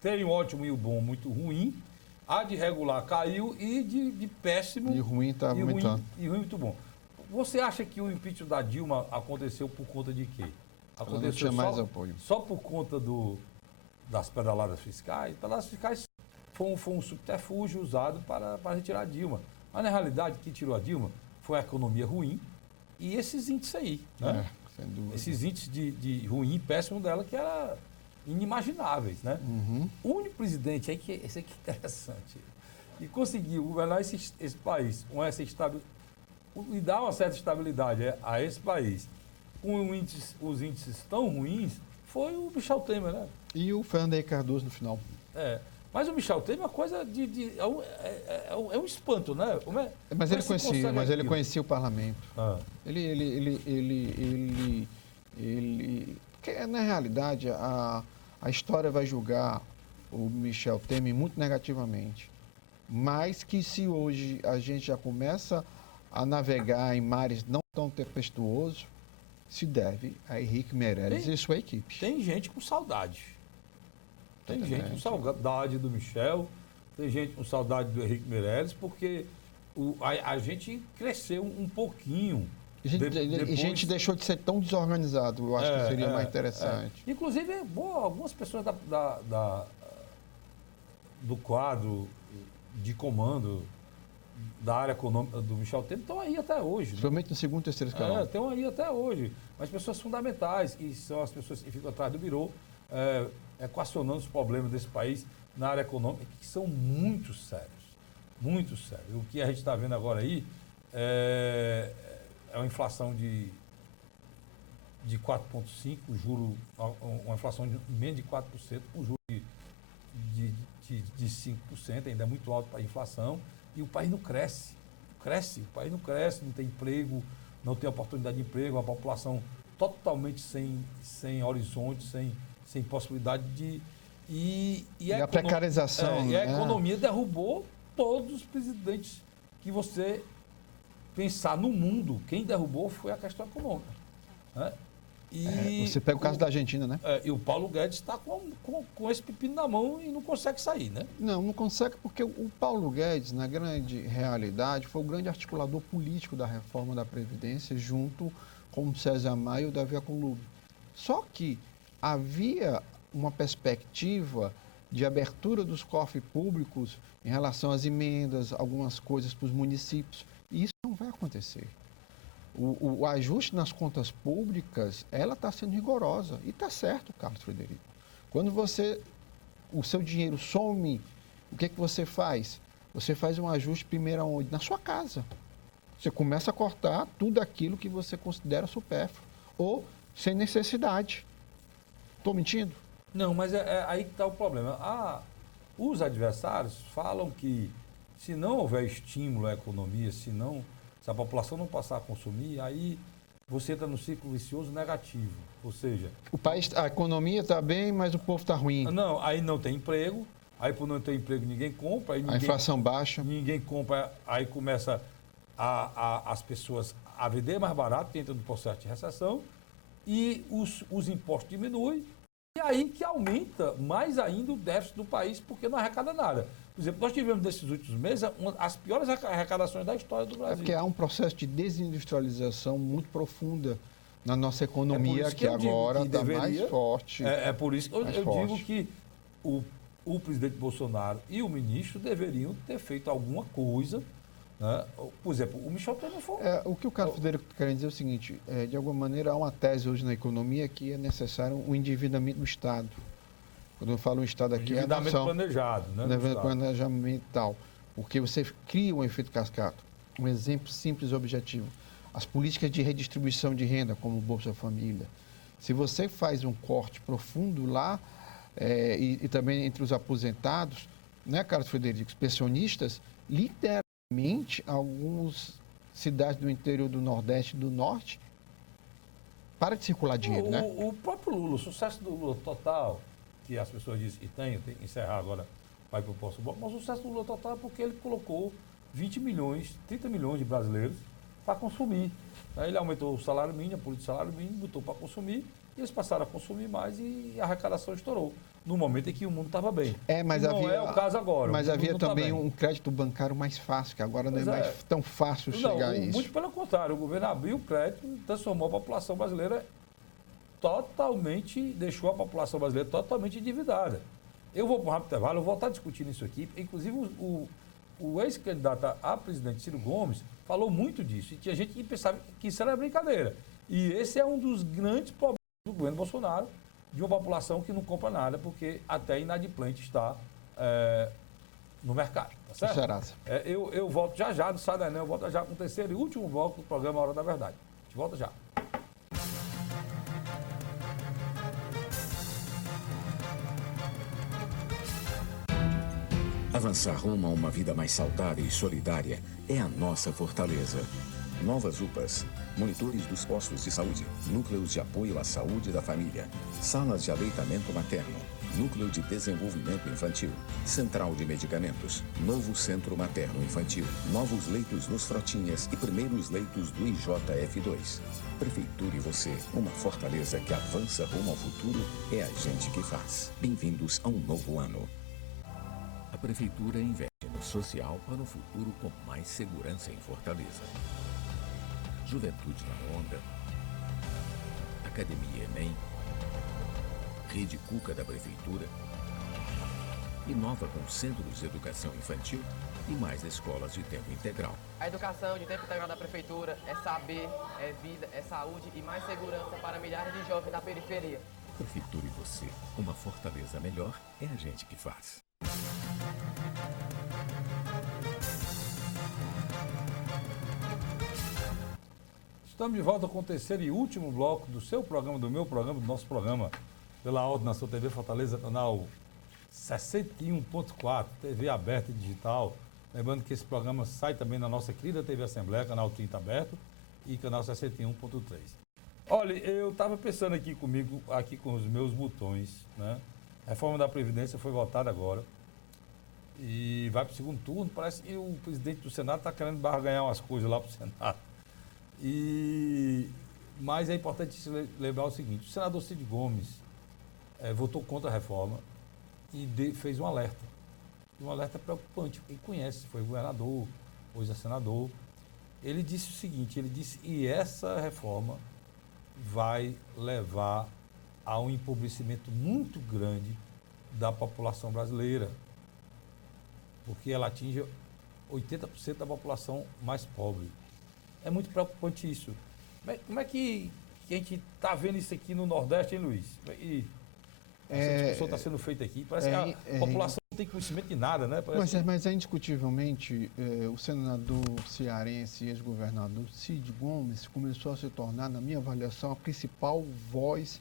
tem o ótimo e o bom muito ruim, a de regular caiu e de péssimo... E ruim está aumentando. E ruim muito bom. Você acha que o impeachment da Dilma aconteceu por conta de quê? Aconteceu não tinha mais apoio. Só por conta das pedaladas fiscais? Pedaladas fiscais foi um subterfúgio usado para retirar a Dilma. Mas, na realidade, quem tirou a Dilma foi a economia ruim e esses índices aí. Né? Sem dúvida. Esses índices de ruim e péssimo dela que eram inimagináveis. Né? Uhum. O único presidente aí, esse aqui é interessante, que conseguiu governar esse país com essa estabilidade, e dar uma certa estabilidade a esse país, com os índices tão ruins, foi o Michel Temer, né? E o Fernando Henrique Cardoso no final. Mas o Michel Temer é uma coisa é um espanto, né? Mas ele conhecia o parlamento. Porque, na realidade, a história vai julgar o Michel Temer muito negativamente. Mas que se hoje a gente já começa a navegar em mares não tão tempestuosos, se deve a Henrique Meirelles e sua equipe. Tem gente com saudade. Tem gente com saudade do Michel, tem gente com saudade do Henrique Meirelles, porque a gente cresceu um pouquinho. A gente deixou de ser tão desorganizado, eu acho que seria mais interessante. Inclusive, algumas pessoas do quadro de comando da área econômica do Michel Temer estão aí até hoje. Principalmente no segundo e terceiro escalão. Estão aí até hoje. Mas pessoas fundamentais, que são as pessoas que ficam atrás do birô, equacionando os problemas desse país na área econômica, que são muito sérios. Muito sérios. O que a gente está vendo agora aí é uma inflação de 4,5%, uma inflação de menos de 4%, um juro de 5%, ainda é muito alto para a inflação, e o país não cresce. O país não cresce, não tem emprego, não tem oportunidade de emprego, uma população totalmente sem horizonte, sem possibilidade de... E a precarização. E a economia derrubou todos os presidentes que você pensar no mundo. Quem derrubou foi a questão econômica. Né? Você pega o caso da Argentina, né? E o Paulo Guedes está com esse pepino na mão e não consegue sair, né? Não consegue porque o Paulo Guedes, na grande realidade, foi o grande articulador político da reforma da Previdência, junto com o César Maia e o Davi Alcolumbre. Só que havia uma perspectiva de abertura dos cofres públicos em relação às emendas, algumas coisas para os municípios. E isso não vai acontecer. O ajuste nas contas públicas, ela está sendo rigorosa. E está certo, Carlos Frederico. Quando o seu dinheiro some, o que você faz? Você faz um ajuste primeiro aonde? Na sua casa. Você começa a cortar tudo aquilo que você considera supérfluo ou sem necessidade. Estou mentindo? Não, mas aí que está o problema. Os adversários falam que se não houver estímulo à economia, se a população não passar a consumir, aí você entra no ciclo vicioso negativo. Ou seja... A economia está bem, mas o povo está ruim. Não, aí não tem emprego, aí por não ter emprego ninguém compra. Aí a inflação baixa. Ninguém compra, aí começa as pessoas a vender mais barato, entra no processo de recessão, e os impostos diminuem, e aí que aumenta mais ainda o déficit do país, porque não arrecada nada. Por exemplo, nós tivemos nesses últimos meses as piores arrecadações da história do Brasil. É porque há um processo de desindustrialização muito profunda na nossa economia, que agora está mais forte. É por isso que eu digo que o presidente Bolsonaro e o ministro deveriam ter feito alguma coisa, né? Por exemplo, o Michel Temer foi... O que o Carlos Frederico está querendo dizer é o seguinte, de alguma maneira há uma tese hoje na economia que é necessário um endividamento do Estado. Quando eu falo um Estado aqui, é a nação. Planejado, né? Planejamento e tal. Porque você cria um efeito cascata. Um exemplo simples e objetivo. As políticas de redistribuição de renda, como o Bolsa Família. Se você faz um corte profundo lá, e também entre os aposentados, né, Carlos Frederico, os pensionistas, literalmente, algumas cidades do interior do Nordeste e do Norte, para de circular dinheiro, né? O próprio Lula, o sucesso do Lula total, que as pessoas dizem que tem que encerrar agora, vai para o próximo bloco, mas o sucesso do Lula total é porque ele colocou 20 milhões, 30 milhões de brasileiros para consumir. Aí ele aumentou o salário mínimo, a política do salário mínimo, botou para consumir, e eles passaram a consumir mais e a arrecadação estourou. No momento em que o mundo estava bem. Mas não é o caso agora. Mas havia também um crédito bancário mais fácil, que agora não é mais tão fácil chegar a isso. Muito pelo contrário, o governo abriu o crédito e transformou a população brasileira deixou a população brasileira totalmente endividada. Eu vou para um rápido intervalo, eu vou voltar discutindo isso aqui. Inclusive, o ex-candidato a presidente, Ciro Gomes, falou muito disso. E tinha gente que pensava que isso era brincadeira. E esse é um dos grandes problemas do governo Bolsonaro, de uma população que não compra nada, porque até inadimplente está no mercado. Tá certo? Serasa. Eu volto já, não sai daí, eu volto já com o terceiro e último bloco do programa Hora da Verdade. A gente volta já. Avançar rumo a uma vida mais saudável e solidária é a nossa fortaleza. Novas UPAs, monitores dos postos de saúde, núcleos de apoio à saúde da família, salas de aleitamento materno, núcleo de desenvolvimento infantil, central de medicamentos, novo centro materno-infantil, novos leitos nos Frotinhas e primeiros leitos do IJF2. Prefeitura e você, uma fortaleza que avança rumo ao futuro, é a gente que faz. Bem-vindos a um novo ano. A Prefeitura investe no social para um futuro com mais segurança em Fortaleza. Juventude na Onda, Academia Enem, Rede Cuca da Prefeitura, inova com centros de educação infantil e mais escolas de tempo integral. A educação de tempo integral da Prefeitura é saber, é vida, é saúde e mais segurança para milhares de jovens da periferia. Prefeitura e você, uma Fortaleza melhor, é a gente que faz. Estamos de volta com o terceiro e último bloco do seu programa, do meu programa, do nosso programa, pela Ordem na sua TV Fortaleza, canal 61.4, TV aberta e digital. Lembrando que esse programa sai também na nossa querida TV Assembleia, canal 30 aberto e canal 61.3. Olha, eu estava pensando aqui comigo, aqui com os meus botões, né? A reforma da Previdência foi votada agora e vai para o segundo turno. Parece que o presidente do Senado está querendo barganhar umas coisas lá para o Senado. Mas é importante lembrar o seguinte: o senador Cid Gomes votou contra a reforma e fez um alerta preocupante. Quem conhece, foi governador, hoje é senador. Ele disse o seguinte: e essa reforma vai levar há um empobrecimento muito grande da população brasileira, porque ela atinge 80% da população mais pobre. É muito preocupante isso. Como é que a gente está vendo isso aqui no Nordeste, hein, Luiz? E essa discussão está sendo feita aqui. Parece que a população não tem conhecimento de nada, né? Mas indiscutivelmente, o senador cearense e ex-governador Cid Gomes começou a se tornar, na minha avaliação, a principal voz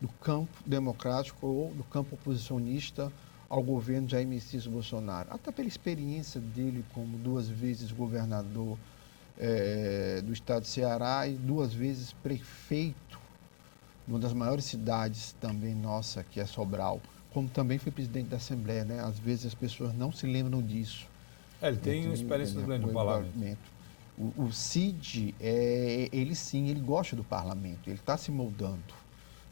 do campo democrático ou do campo oposicionista ao governo Jair Messias Bolsonaro. Até pela experiência dele como 2 vezes governador do estado de Ceará e 2 vezes prefeito de uma das maiores cidades também nossa, que é Sobral, como também foi presidente da Assembleia, né? Às vezes as pessoas não se lembram disso. Ele tem uma experiência grande no parlamento. O Cid, ele gosta do parlamento, ele está se moldando.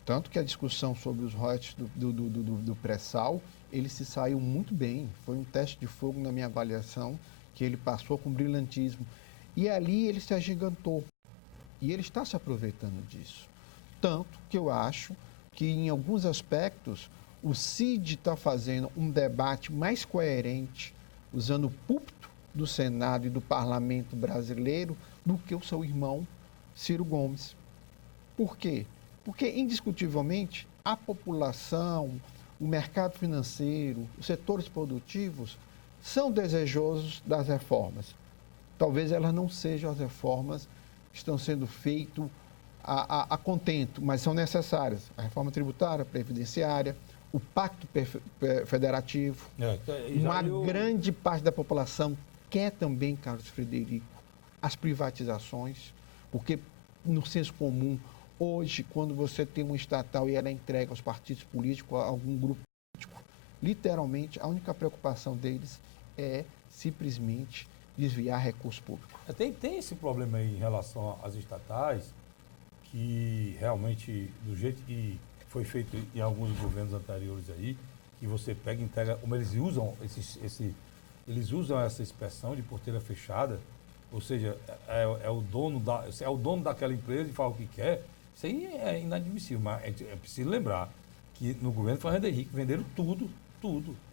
Tanto que a discussão sobre os royalties do pré-sal, ele se saiu muito bem. Foi um teste de fogo na minha avaliação, que ele passou com brilhantismo. E ali ele se agigantou. E ele está se aproveitando disso. Tanto que eu acho que, em alguns aspectos, o Cid está fazendo um debate mais coerente, usando o púlpito do Senado e do Parlamento brasileiro, do que o seu irmão Ciro Gomes. Por quê? Porque, indiscutivelmente, a população, o mercado financeiro, os setores produtivos são desejosos das reformas. Talvez elas não sejam as reformas que estão sendo feitas a contento, mas são necessárias. A reforma tributária, previdenciária, o pacto federativo. Uma grande parte da população quer também, Carlos Frederico, as privatizações, porque no senso comum, hoje, quando você tem uma estatal e ela entrega aos partidos políticos, a algum grupo político, literalmente, a única preocupação deles é simplesmente desviar recurso público. Tem esse problema aí em relação às estatais, que realmente, do jeito que foi feito em alguns governos anteriores aí, que você pega e entrega, como eles usam eles usam essa expressão de porteira fechada, ou seja, é o dono daquela empresa e fala o que quer. Isso aí é inadmissível, mas é preciso lembrar que no governo Fernando Henrique venderam tudo,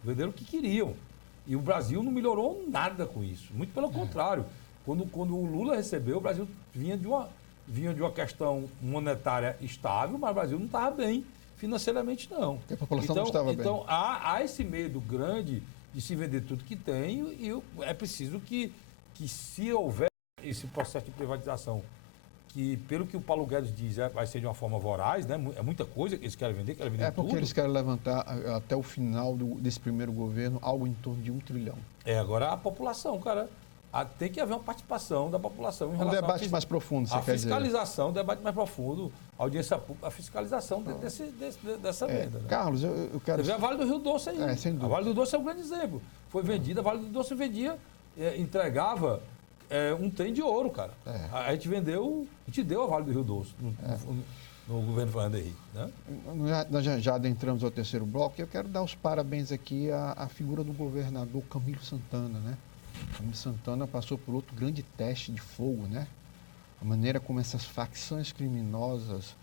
venderam o que queriam. E o Brasil não melhorou nada com isso, muito pelo contrário. Quando o Lula recebeu, o Brasil vinha de uma questão monetária estável, mas o Brasil não estava bem financeiramente, não. A população não estava bem. Então, há esse medo grande de se vender tudo que tem e é preciso que se houver esse processo de privatização, que pelo que o Paulo Guedes diz, vai ser de uma forma voraz, né? É muita coisa que eles querem vender tudo. É porque eles querem levantar até o final desse primeiro governo algo em torno de 1 trilhão. Agora a população, cara, tem que haver uma participação da população em relação debate mais profundo, você quer dizer. A fiscalização, debate mais profundo, audiência pública, a fiscalização dessa venda. Né? Carlos, eu quero... Você vê a Vale do Rio Doce aí. Sem dúvida. A Vale do Doce é um grande exemplo. Foi vendida, a Vale do Doce entregava um trem de ouro, cara. A gente deu a Vale do Rio Doce no governo Fernando Henrique. Né? Nós já adentramos ao terceiro bloco e eu quero dar os parabéns aqui à figura do governador Camilo Santana, né? Camilo Santana passou por outro grande teste de fogo, né? A maneira como essas facções criminosas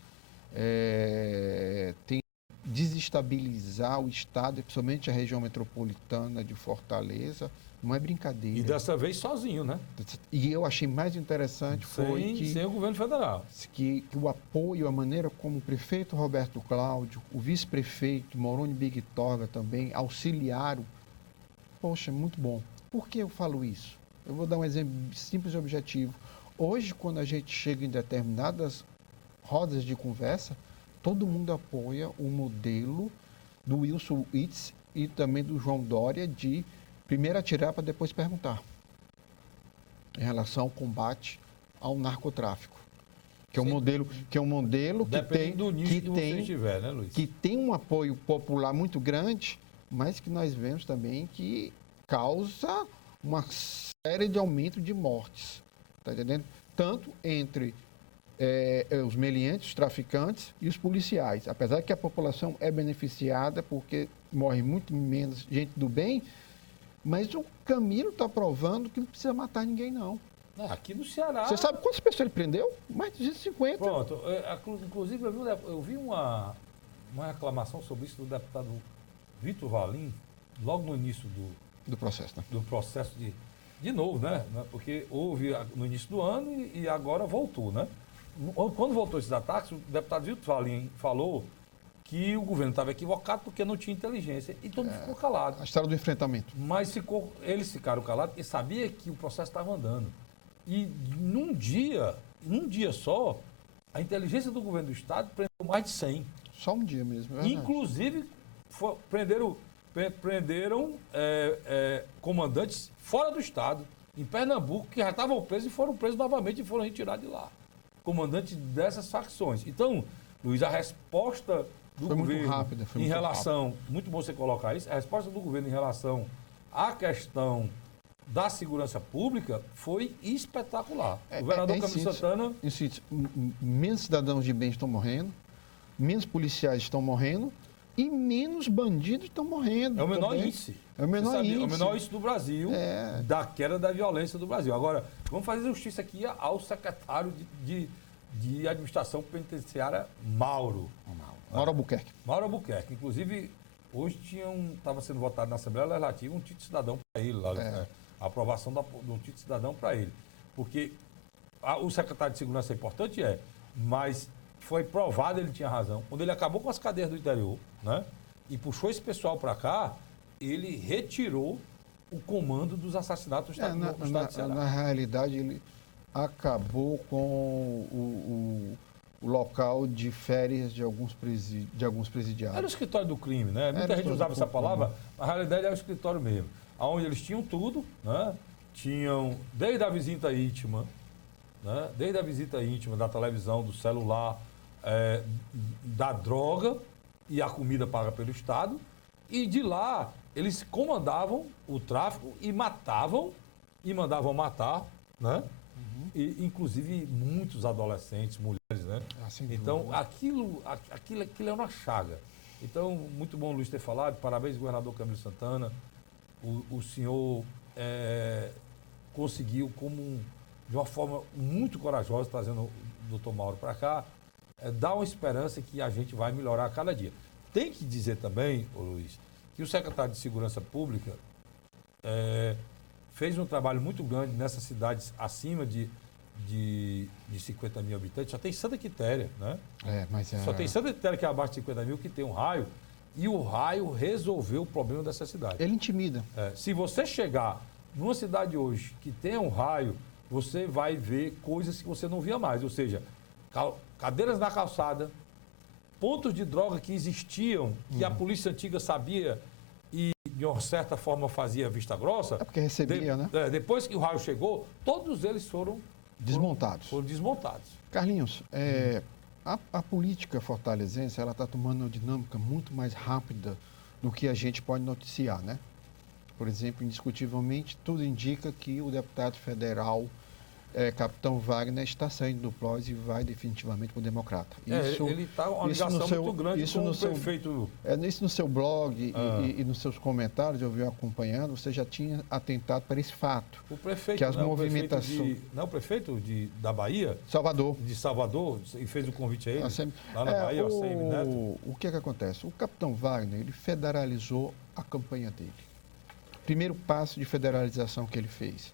têm desestabilizar o Estado, principalmente a região metropolitana de Fortaleza, não é brincadeira. E dessa vez sozinho, né? E eu achei mais interessante sem o governo federal. Que o apoio, a maneira como o prefeito Roberto Cláudio, o vice-prefeito Moroni Bigtorga também auxiliaram. Poxa, muito bom. Por que eu falo isso? Eu vou dar um exemplo simples e objetivo. Hoje, quando a gente chega em determinadas rodas de conversa, todo mundo apoia o modelo do Wilson Witts e também do João Dória de primeiro atirar para depois perguntar, em relação ao combate ao narcotráfico, que é um modelo que tem um apoio popular muito grande, mas que nós vemos também que causa uma série de aumento de mortes, tá entendendo? Tanto entre os meliantes, os traficantes e os policiais, apesar que a população é beneficiada porque morre muito menos gente do bem, mas o Camilo está provando que não precisa matar ninguém, não. Aqui no Ceará... Você sabe quantas pessoas ele prendeu? Mais de 250. Pronto. Inclusive, eu vi uma reclamação sobre isso do deputado Vitor Valim, logo no início Do processo, né? do processo de novo, né? Porque houve no início do ano e agora voltou, né? Quando voltou esses ataques, o deputado Vitor Valim falou que o governo estava equivocado porque não tinha inteligência. E todo mundo ficou calado. A história do enfrentamento. Mas eles ficaram calados e sabia que o processo estava andando. E num dia só, a inteligência do governo do Estado prendeu mais de 100. Só um dia mesmo, é verdade. Inclusive, prenderam comandantes fora do Estado, em Pernambuco, que já estavam presos e foram presos novamente e foram retirados de lá. Comandantes dessas facções. Então, Luiz, a resposta do Foi governo muito rápida, foi em muito relação, rápido. muito bom você colocar isso, a resposta do governo em relação à questão da segurança pública foi espetacular. O governador Camilo Santana... Em síntese, menos cidadãos de bem estão morrendo, menos policiais estão morrendo e menos bandidos estão morrendo. É o menor também. índice. É o menor índice. É o menor índice do Brasil, da queda da violência do Brasil. Agora, vamos fazer justiça aqui ao secretário de Administração Penitenciária, Mauro Albuquerque. Mauro Albuquerque. Inclusive, hoje estava sendo votado na Assembleia Legislativa um título de cidadão para ele, a aprovação do título de cidadão para ele. Porque o secretário de Segurança é importante, mas foi provado, ele tinha razão. Quando ele acabou com as cadeias do interior, né, e puxou esse pessoal para cá, ele retirou o comando dos assassinatos do Estado, do Estado de Ceará. Na realidade, ele acabou com o local de férias de alguns presidiários. Era o escritório do crime, né? Muita gente usava essa palavra, mas na realidade era o escritório mesmo. Onde eles tinham tudo, né? Tinham desde a visita íntima, né? Desde a visita íntima da televisão, do celular, da droga e a comida paga pelo Estado. E de lá eles comandavam o tráfico e matavam e mandavam matar, né? E, inclusive muitos adolescentes, mulheres, né? Então aquilo é uma chaga. Então, muito bom o Luiz ter falado, parabéns, governador Camilo Santana. O senhor conseguiu, de uma forma muito corajosa, trazendo o doutor Mauro para cá, dar uma esperança que a gente vai melhorar a cada dia. Tem que dizer também, Luiz, que o secretário de Segurança Pública fez um trabalho muito grande nessas cidades acima de 50 mil habitantes. Só tem Santa Quitéria, né? Só tem Santa Quitéria, que é abaixo de 50 mil, que tem um raio. E o raio resolveu o problema dessa cidade. Ele intimida. Se você chegar numa cidade hoje que tem um raio, você vai ver coisas que você não via mais. Ou seja, cadeiras na calçada, pontos de droga que existiam, que a polícia antiga sabia e, de uma certa forma, fazia vista grossa. É porque recebia, né? Depois que o raio chegou, todos eles foram desmontados. Foram desmontados. Carlinhos, a política fortalezense está tomando uma dinâmica muito mais rápida do que a gente pode noticiar, né? Por exemplo, indiscutivelmente, tudo indica que o deputado federal Capitão Wagner está saindo do PROS e vai definitivamente para o Democrata. Ele está uma ligação muito grande com o prefeito. Isso no seu blog e nos seus comentários, eu venho acompanhando, você já tinha atentado para esse fato. O prefeito, que as movimentações... o prefeito da Bahia? Salvador. De Salvador, e fez o convite a ele, lá na Bahia, o ACM Neto. O que acontece? O Capitão Wagner, ele federalizou a campanha dele. Primeiro passo de federalização que ele fez.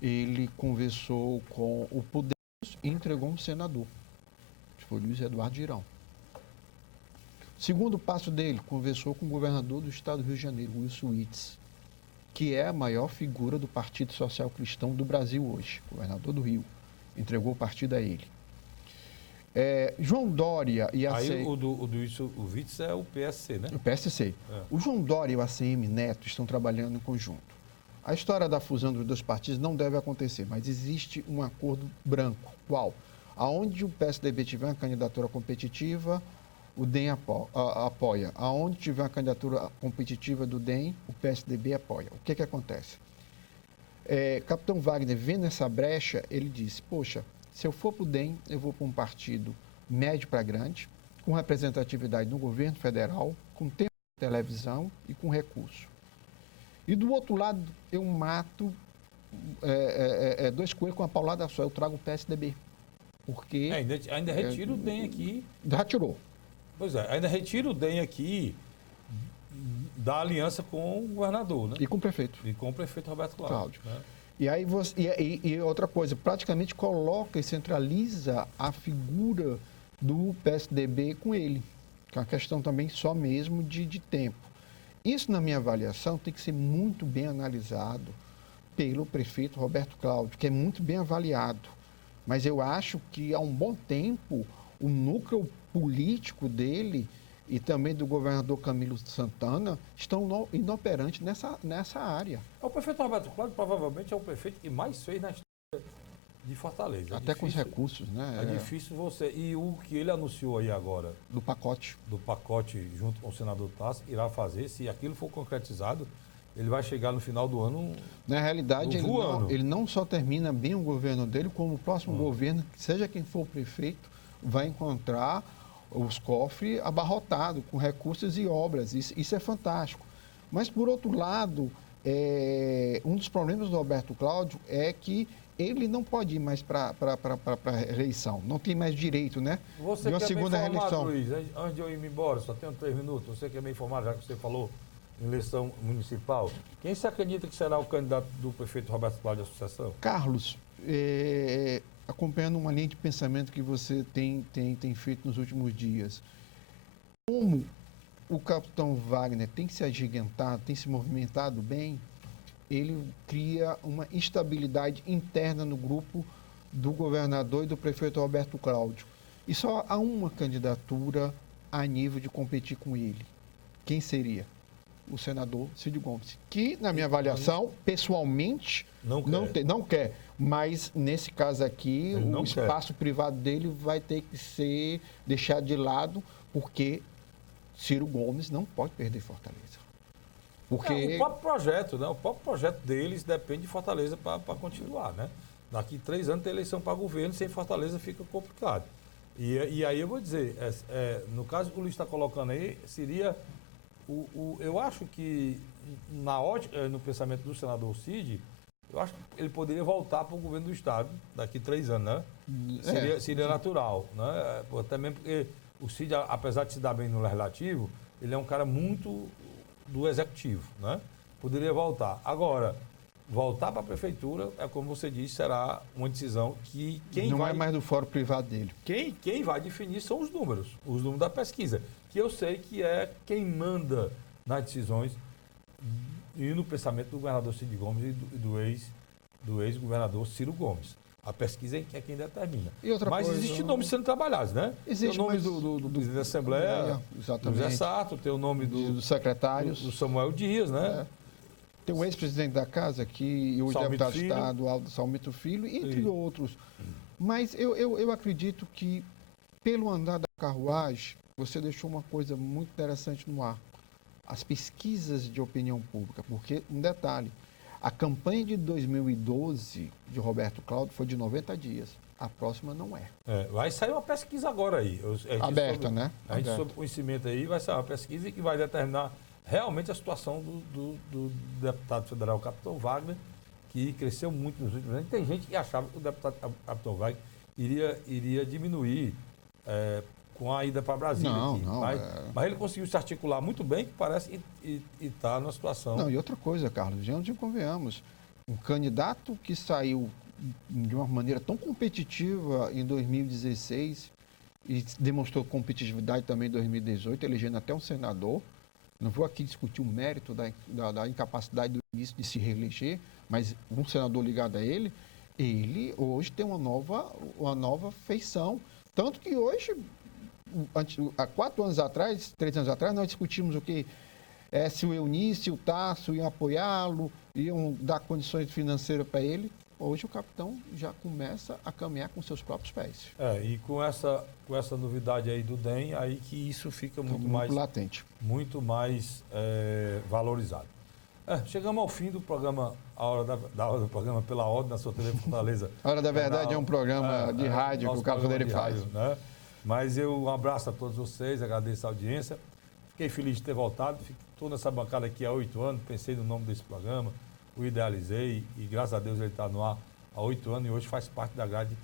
Ele conversou com o Podemos e entregou um senador, que foi Luiz Eduardo Girão. Segundo passo dele, conversou com o governador do estado do Rio de Janeiro, Wilson Witts, que é a maior figura do Partido Social Cristão do Brasil hoje, governador do Rio. Entregou o partido a ele. João Dória e a Aí o Witts é o PSC, né? O PSC. O João Dória e o ACM Neto estão trabalhando em conjunto. A história da fusão dos dois partidos não deve acontecer, mas existe um acordo branco. Qual? Aonde o PSDB tiver uma candidatura competitiva, o DEM apoia. Aonde tiver uma candidatura competitiva do DEM, o PSDB apoia. O que acontece? Capitão Wagner, vendo essa brecha, ele disse, poxa, se eu for para o DEM, eu vou para um partido médio para grande, com representatividade no governo federal, com tempo de televisão e com recurso. E do outro lado, eu mato dois coelhos com uma paulada só, eu trago o PSDB. Porque... Ainda retira o DEM aqui. Já tirou. Pois é, ainda retira o DEM aqui da aliança com o governador, né? E com o prefeito. E com o prefeito Roberto Cláudio. Né? E aí e outra coisa, praticamente coloca e centraliza a figura do PSDB com ele, que é uma questão também só mesmo de tempo. Isso, na minha avaliação, tem que ser muito bem analisado pelo prefeito Roberto Cláudio, que é muito bem avaliado. Mas eu acho que há um bom tempo o núcleo político dele e também do governador Camilo Santana estão inoperantes nessa área. O prefeito Roberto Cláudio provavelmente é o prefeito que mais fez na história de Fortaleza. Até com os recursos, né? É difícil você... E o que ele anunciou aí agora... Do pacote, junto com o senador Tassi, irá fazer, se aquilo for concretizado, ele vai chegar no final do ano... Na realidade, ele não só termina bem o governo dele, como o próximo governo, seja quem for o prefeito, vai encontrar os cofres abarrotados com recursos e obras. Isso é fantástico. Mas, por outro lado, um dos problemas do Roberto Cláudio é que ele não pode ir mais para a reeleição. Não tem mais direito, né? Você de uma segunda reeleição. Luiz, antes de eu ir embora, só tenho 3 minutos. Você que é bem informado, já que você falou em eleição municipal. Quem se acredita que será o candidato do prefeito Roberto Cláudio à sucessão? Carlos, acompanhando uma linha de pensamento que você tem feito nos últimos dias, como o capitão Wagner tem se agigantado, tem se movimentado bem, ele cria uma instabilidade interna no grupo do governador e do prefeito Roberto Cláudio. E só há uma candidatura a nível de competir com ele. Quem seria? O senador Cid Gomes, que, na minha avaliação, pessoalmente, não quer. Mas, nesse caso aqui, o espaço privado dele vai ter que ser deixado de lado, porque Ciro Gomes não pode perder Fortaleza. Porque... o próprio projeto, né? O próprio projeto deles depende de Fortaleza para continuar, né? Daqui 3 anos tem eleição para governo, sem Fortaleza fica complicado. E aí eu vou dizer, no caso que o Luiz está colocando aí, seria... eu acho que, no pensamento do senador Cid, eu acho que ele poderia voltar para o governo do Estado daqui 3 anos, né? Seria natural, né? Até mesmo porque o Cid, apesar de se dar bem no legislativo, ele é um cara muito do executivo, né? Poderia voltar. Agora, voltar para a prefeitura, como você disse, será uma decisão que não é mais do fórum privado dele. Quem vai definir são os números da pesquisa, que eu sei que é quem manda nas decisões e no pensamento do governador Cid Gomes e do ex-governador Ciro Gomes. A pesquisa é quem determina. Mas existem nomes sendo trabalhados, né? Existe tem o nome do presidente da Assembleia, do Zé Sato, tem o nome dos secretários, do Samuel Dias, né? Tem o ex-presidente da casa aqui, e o deputado estadual Salmito Filho, entre outros. Mas eu acredito que, pelo andar da carruagem, você deixou uma coisa muito interessante no ar. As pesquisas de opinião pública. Porque, um detalhe, a campanha de 2012 de Roberto Cláudio foi de 90 dias. A próxima não é. Vai sair uma pesquisa agora aí. Aberta, né? A gente, sob conhecimento aí, vai sair uma pesquisa que vai determinar realmente a situação do deputado federal Capitão Wagner, que cresceu muito nos últimos anos. Tem gente que achava que o deputado Capitão Wagner iria diminuir com a ida para Brasília. Mas ele conseguiu se articular muito bem, que parece, e está numa situação... Não, e outra coisa, Carlos, gente, convenhamos, um candidato que saiu de uma maneira tão competitiva em 2016 e demonstrou competitividade também em 2018, elegendo até um senador. Não vou aqui discutir o mérito da incapacidade do início de se reeleger, mas um senador ligado a ele hoje tem uma nova feição. Tanto que hoje, há 4 anos atrás, 3 anos atrás, nós discutimos o que? Se o Eunice e o Tasso iam apoiá-lo, iam dar condições financeiras para ele. Hoje o capitão já começa a caminhar com seus próprios pés. E com essa novidade aí do DEM, aí que isso fica muito mais latente, muito mais valorizado. Chegamos ao fim do programa, a hora do programa Pela Ordem, na sua TV Fortaleza. A Hora da Verdade é um programa de rádio que o Carlos Valério faz. Né? Mas um abraço a todos vocês, agradeço a audiência. Fiquei feliz de ter voltado, estou nessa bancada aqui há 8 anos, pensei no nome desse programa, o idealizei e graças a Deus ele está no ar há 8 anos e hoje faz parte da grade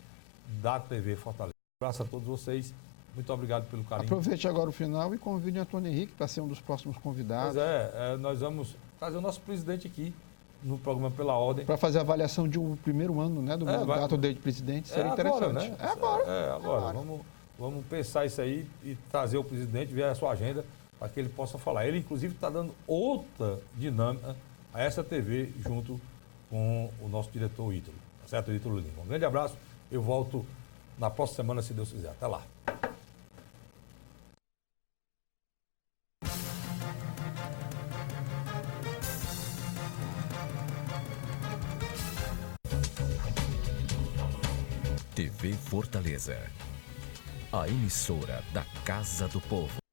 da TV Fortaleza. Um abraço a todos vocês Muito obrigado pelo carinho. Aproveite agora o final e convide Antônio Henrique para ser um dos próximos convidados. Pois nós vamos trazer o nosso presidente aqui no programa Pela Ordem. Para fazer a avaliação de um primeiro ano, né, do mandato dele de presidente. Seria interessante. Agora, né? É agora. Vamos pensar isso aí e trazer o presidente, ver a sua agenda, para que ele possa falar. Ele, inclusive, está dando outra dinâmica a essa TV junto com o nosso diretor Ítalo, certo, Ítalo Lima. Um grande abraço, eu volto na próxima semana, se Deus quiser. Até lá. TV Fortaleza, a emissora da Casa do Povo.